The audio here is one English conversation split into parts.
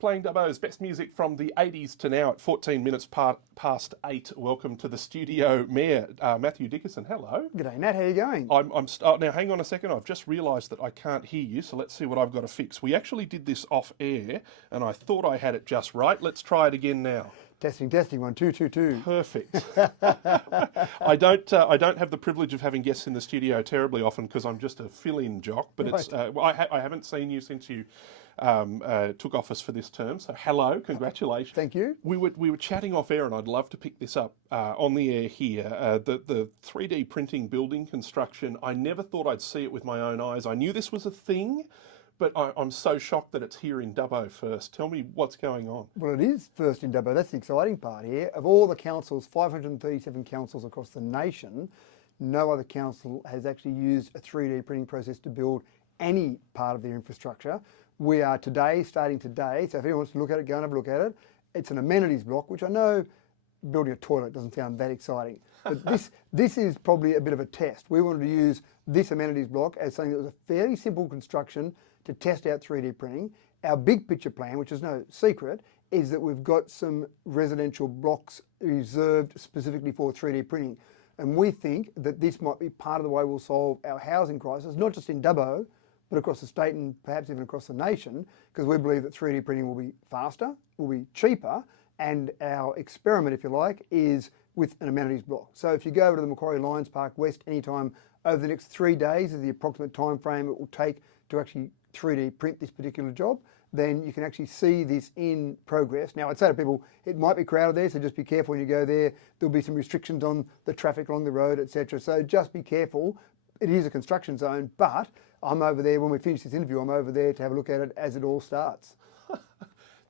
Playing Dubbo's best music from the 80s to now at 14 minutes past 8. Welcome to the studio, Mayor Matthew Dickerson. Hello. G'day, Nat. How are you going? Now, hang on a second. I've just realised that I can't hear you, so let's see what I've got to fix. We actually did this off air, and I thought I had it just right. Let's try it again now. Testing, 1, 2, 2, 2. Perfect. I don't have the privilege of having guests in the studio terribly often because I'm just a fill-in jock. But Right. it's I haven't seen you since you took office for this term. So hello, congratulations. Thank you. We were chatting off air, and I'd love to pick this up on the air here. The 3D printing building construction. I never thought I'd see it with my own eyes. I knew this was a thing. But I'm so shocked that it's here in Dubbo first. Tell me what's going on. Well, it is first in Dubbo. That's the exciting part here. Of all the councils, 537 councils across the nation, no other council has actually used a 3D printing process to build any part of their infrastructure. We are starting today, so if anyone wants to look at it, go and have a look at it. It's an amenities block, which I know building a toilet doesn't sound that exciting. But this is probably a bit of a test. We wanted to use this amenities block as something that was a fairly simple construction to test out 3D printing. Our big picture plan, which is no secret, is that we've got some residential blocks reserved specifically for 3D printing. And we think that this might be part of the way we'll solve our housing crisis, not just in Dubbo, but across the state and perhaps even across the nation, because we believe that 3D printing will be faster, will be cheaper, and our experiment, if you like, is with an amenities block. So if you go over to the Macquarie Lions Park West anytime over the next 3 days is the approximate time frame it will take to actually 3D print this particular job, then you can actually see this in progress. Now, I'd say to people, it might be crowded there, so just be careful when you go there. There'll be some restrictions on the traffic along the road, etc. So just be careful. It is a construction zone, but I'm over there, when we finish this interview, I'm over there to have a look at it as it all starts.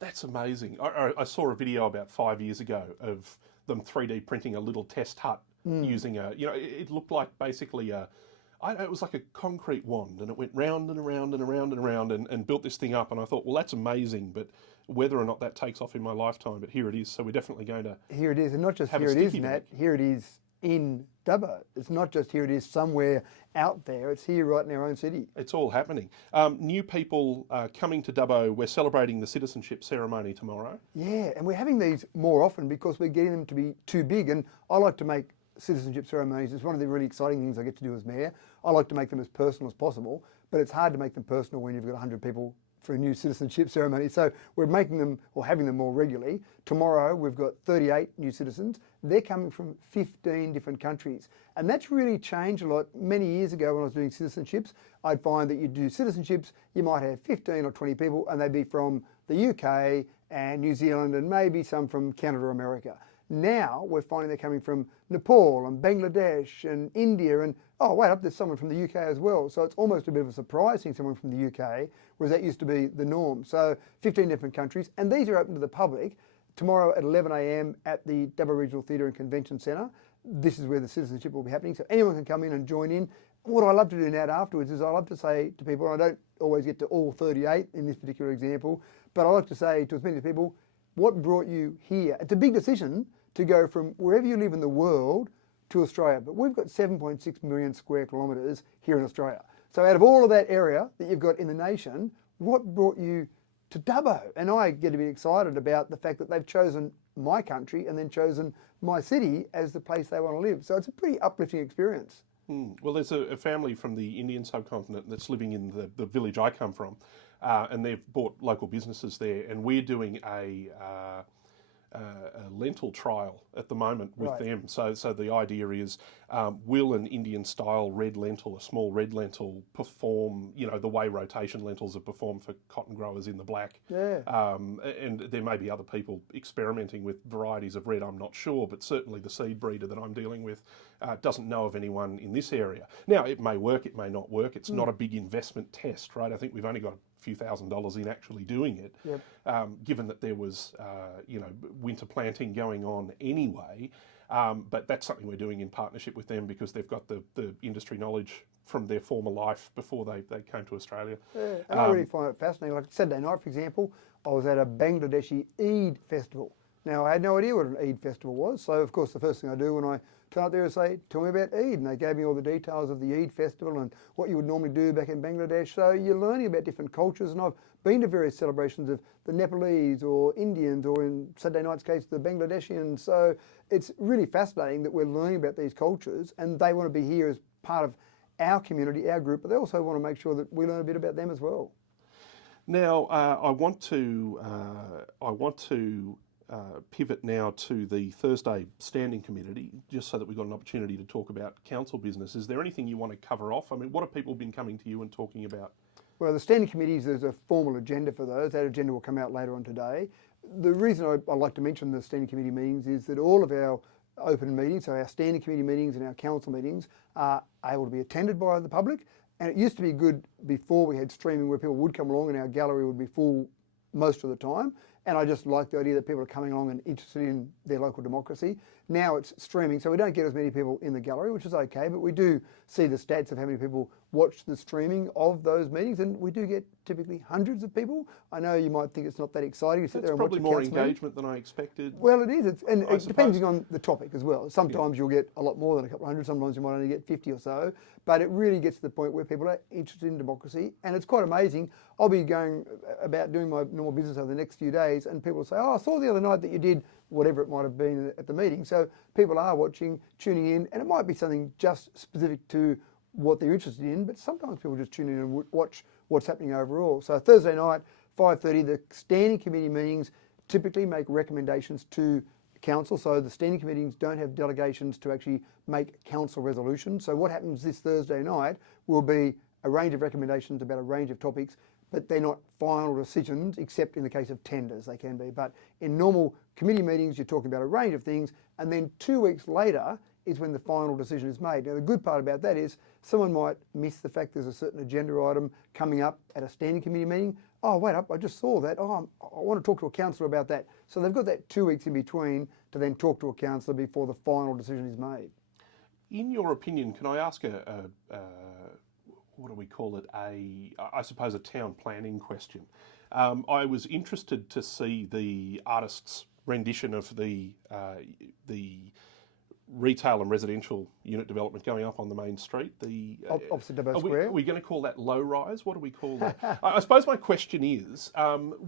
That's amazing. I saw a video about 5 years ago of them 3D printing a little test hut using it looked like basically it was like a concrete wand, and it went round and around and around and around and built this thing up. And I thought, well, that's amazing, but whether or not that takes off in my lifetime, but here it is. So we're definitely going to. Here it is, and not just have here a it is, sticky Nat. bit. Here it is in Dubbo. It's not just here it is somewhere out there. It's here right in our own city. It's all happening. New people coming to Dubbo. We're celebrating the citizenship ceremony tomorrow. Yeah, and we're having these more often because we're getting them to be too big. And I like to make citizenship ceremonies. It's one of the really exciting things I get to do as mayor. I like to make them as personal as possible, but it's hard to make them personal when you've got 100 people for a new citizenship ceremony. So we're making them or having them more regularly. Tomorrow we've got 38 new citizens. They're coming from 15 different countries. And that's really changed a lot. Many years ago when I was doing citizenships, I'd find that you do citizenships, you might have 15 or 20 people, and they'd be from the UK and New Zealand and maybe some from Canada or America. Now we're finding they're coming from Nepal and Bangladesh and India and, oh, wait up, there's someone from the UK as well. So it's almost a bit of a surprise seeing someone from the UK, whereas that used to be the norm. So 15 different countries, and these are open to the public. Tomorrow at 11 a.m. at the Dubbo Regional Theatre and Convention Centre. This is where the citizenship will be happening, so anyone can come in and join in. What I love to do now afterwards is I love to say to people, and I don't always get to all 38 in this particular example, but I like to say to as many people, what brought you here? It's a big decision to go from wherever you live in the world to Australia. But we've got 7.6 million square kilometres here in Australia. So out of all of that area that you've got in the nation, what brought you to Dubbo? And I get a bit excited about the fact that they've chosen my country and then chosen my city as the place they want to live. So it's a pretty uplifting experience. Well, there's a family from the Indian subcontinent that's living in the village I come from, and they've bought local businesses there, and we're doing a lentil trial at the moment with them. So the idea is, will an Indian style red lentil, a small red lentil, perform, the way rotation lentils have performed for cotton growers in the black? Yeah. And there may be other people experimenting with varieties of red, I'm not sure, but certainly the seed breeder that I'm dealing with doesn't know of anyone in this area. Now, it may work, it may not work. It's not a big investment test, right? I think we've only got a few $1,000s in actually doing it, given that there was, winter planting going on anyway. But that's something we're doing in partnership with them because they've got the industry knowledge from their former life before they came to Australia. Yeah, and I really find it fascinating. Like Saturday night, for example, I was at a Bangladeshi Eid festival. Now, I had no idea what an Eid festival was, so of course the first thing I do when I turn up there and say, tell me about Eid. And they gave me all the details of the Eid festival and what you would normally do back in Bangladesh. So you're learning about different cultures. And I've been to various celebrations of the Nepalese or Indians, or in Saturday night's case, the Bangladeshians. So it's really fascinating that we're learning about these cultures, and they want to be here as part of our community, our group, but they also want to make sure that we learn a bit about them as well. Now, I want to pivot now to the Thursday Standing Committee, just so that we've got an opportunity to talk about council business. Is there anything you want to cover off? I mean, what have people been coming to you and talking about? Well, the standing committees, there's a formal agenda for those. That agenda will come out later on today. The reason I like to mention the standing committee meetings is that all of our open meetings, so our standing committee meetings and our council meetings, are able to be attended by the public. And it used to be good before we had streaming, where people would come along and our gallery would be full most of the time. And I just like the idea that people are coming along and interested in their local democracy. Now it's streaming, so we don't get as many people in the gallery, which is okay, but we do see the stats of how many people watch the streaming of those meetings, and we do get typically hundreds of people. I know you might think it's not that exciting to sit there and watch a probably more council meeting. engagement than I expected. Well, it is, and I it depending on the topic as well. Sometimes you'll get a lot more than a couple of hundred, sometimes you might only get 50 or so, but it really gets to the point where people are interested in democracy, and it's quite amazing. I'll be going about doing my normal business over the next few days, and people will say, oh, I saw the other night that you did whatever it might have been at the meeting. So people are watching, tuning in, and it might be something just specific to what they're interested in, but sometimes people just tune in and watch what's happening overall. So Thursday night, 5:30, the standing committee meetings typically make recommendations to council. So the standing committees don't have delegations to actually make council resolutions. So what happens this Thursday night will be a range of recommendations about a range of topics, but they're not final decisions, except in the case of tenders, they can be. But in normal committee meetings, you're talking about a range of things, and then 2 weeks later is when the final decision is made. Now, the good part about that is someone might miss the fact there's a certain agenda item coming up at a standing committee meeting. Oh, wait up, I just saw that. Oh, I want to talk to a councillor about that. So they've got that 2 weeks in between to then talk to a councillor before the final decision is made. In your opinion, can I ask what do we call it? I suppose a town planning question. I was interested to see the artist's rendition of the retail and residential unit development going up on the main street. Opposite Dubbo Square. Are we going to call that low rise? What do we call that? I suppose my question is,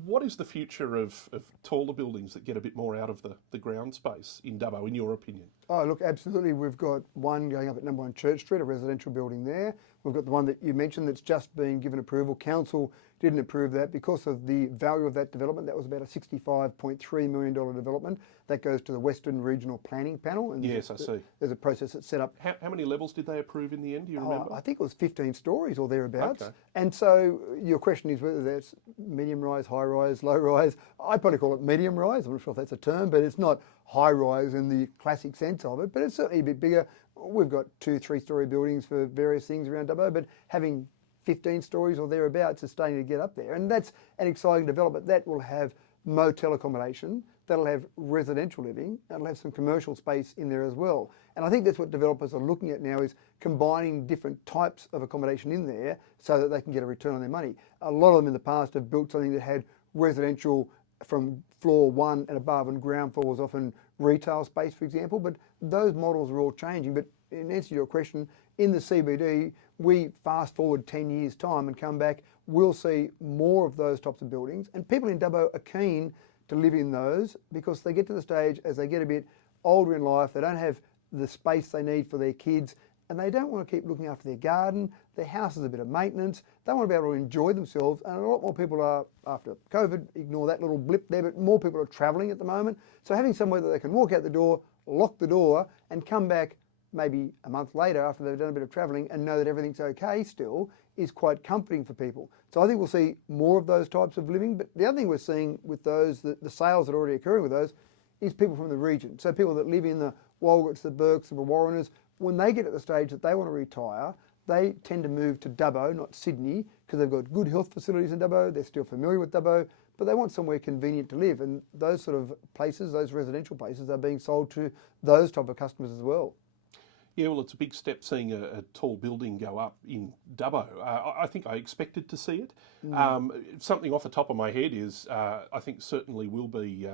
what is the future of taller buildings that get a bit more out of the ground space in Dubbo, in your opinion? Oh, look, absolutely. We've got one going up at number 1 Church Street, a residential building there. We've got the one that you mentioned that's just been given approval. Council didn't approve that because of the value of that development. That was about a $65.3 million development. That goes to the Western Regional Planning Panel. And Yes, I see. There's a process that's set up. How many levels did they approve in the end? Do you remember? I think it was 15 stories or thereabouts. Okay. And so your question is whether that's medium rise, high rise, low rise. I'd probably call it medium rise. I'm not sure if that's a term, but it's not high rise in the classic sense of it, but it's certainly a bit bigger. We've got 2-3 story buildings for various things around Dubbo, but having 15 stories or thereabouts is starting to get up there. And that's an exciting development. That will have motel accommodation, that'll have residential living, that'll have some commercial space in there as well. And I think that's what developers are looking at now, is combining different types of accommodation in there so that they can get a return on their money. A lot of them in the past have built something that had residential from floor 1 and above, and ground floor was often retail space, for example, but those models are all changing. But in answer to your question, in the CBD, we fast forward 10 years' time and come back, we'll see more of those types of buildings, and people in Dubbo are keen to live in those because they get to the stage as they get a bit older in life, they don't have the space they need for their kids, and they don't want to keep looking after their garden, their house is a bit of maintenance, they want to be able to enjoy themselves, and a lot more people are, after COVID, ignore that little blip there, but more people are travelling at the moment. So having somewhere that they can walk out the door, lock the door, and come back maybe a month later after they've done a bit of travelling and know that everything's okay still is quite comforting for people. So I think we'll see more of those types of living. But the other thing we're seeing with those, the sales that are already occurring with those, is people from the region. So people that live in the Walgetts, the Burkes, the Warreners, when they get at the stage that they want to retire, they tend to move to Dubbo, not Sydney, because they've got good health facilities in Dubbo, they're still familiar with Dubbo, but they want somewhere convenient to live. And those sort of places, those residential places, are being sold to those type of customers as well. Yeah, well, it's a big step seeing a tall building go up in Dubbo. I think I expected to see it. Something off the top of my head is I think certainly will be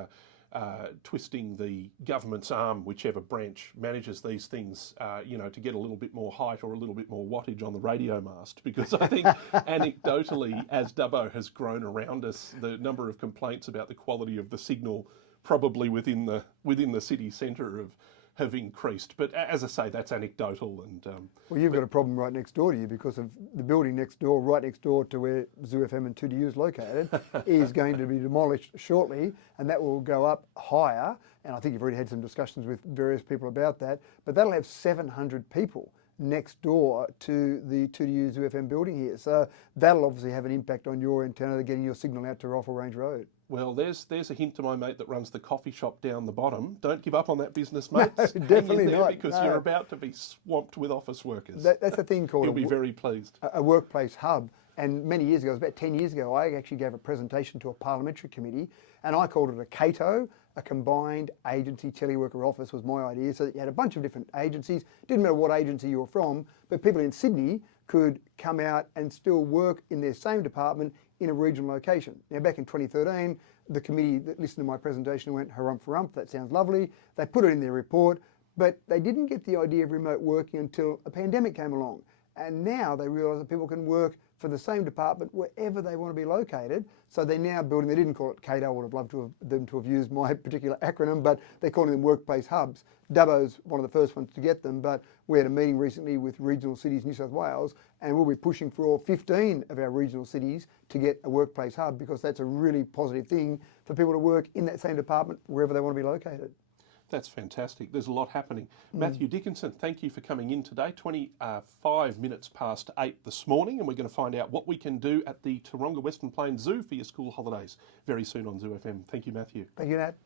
twisting the government's arm, whichever branch manages these things, to get a little bit more height or a little bit more wattage on the radio mast. Because I think anecdotally, as Dubbo has grown around us, the number of complaints about the quality of the signal probably within the city centre have increased. But as I say, that's anecdotal. And well, you've got a problem right next door to you because of the building next door, right next door to where Zoo FM and 2DU is located, is going to be demolished shortly, and that will go up higher. And I think you've already had some discussions with various people about that. But that'll have 700 people next door to the 2DU Zoo FM building here. So that'll obviously have an impact on your antenna, getting your signal out to Rifle Range Road. Well, there's a hint to my mate that runs the coffee shop down the bottom. Don't give up on that business, mate. No, definitely not. Because you're about to be swamped with office workers. That's a thing called You'll be very pleased. A workplace hub. And many years ago, it was about 10 years ago, I actually gave a presentation to a parliamentary committee, and I called it a CATO, a combined agency teleworker office was my idea. So that you had a bunch of different agencies. Didn't matter what agency you were from, but people in Sydney could come out and still work in their same department in a regional location. Now, back in 2013, the committee that listened to my presentation went, harumph, that sounds lovely. They put it in their report, but they didn't get the idea of remote working until a pandemic came along. And now they realise that people can work for the same department wherever they want to be located. So they're now building, they didn't call it CATO, I would have loved them to have used my particular acronym, but they're calling them workplace hubs. Dubbo's one of the first ones to get them, but we had a meeting recently with Regional Cities New South Wales, and we'll be pushing for all 15 of our regional cities to get a workplace hub, because that's a really positive thing for people to work in that same department wherever they want to be located. That's fantastic. There's a lot happening. Matthew Dickinson, thank you for coming in today. 25 minutes past 8 this morning, and we're going to find out what we can do at the Taronga Western Plains Zoo for your school holidays very soon on Zoo FM. Thank you, Matthew. Thank you, Nat.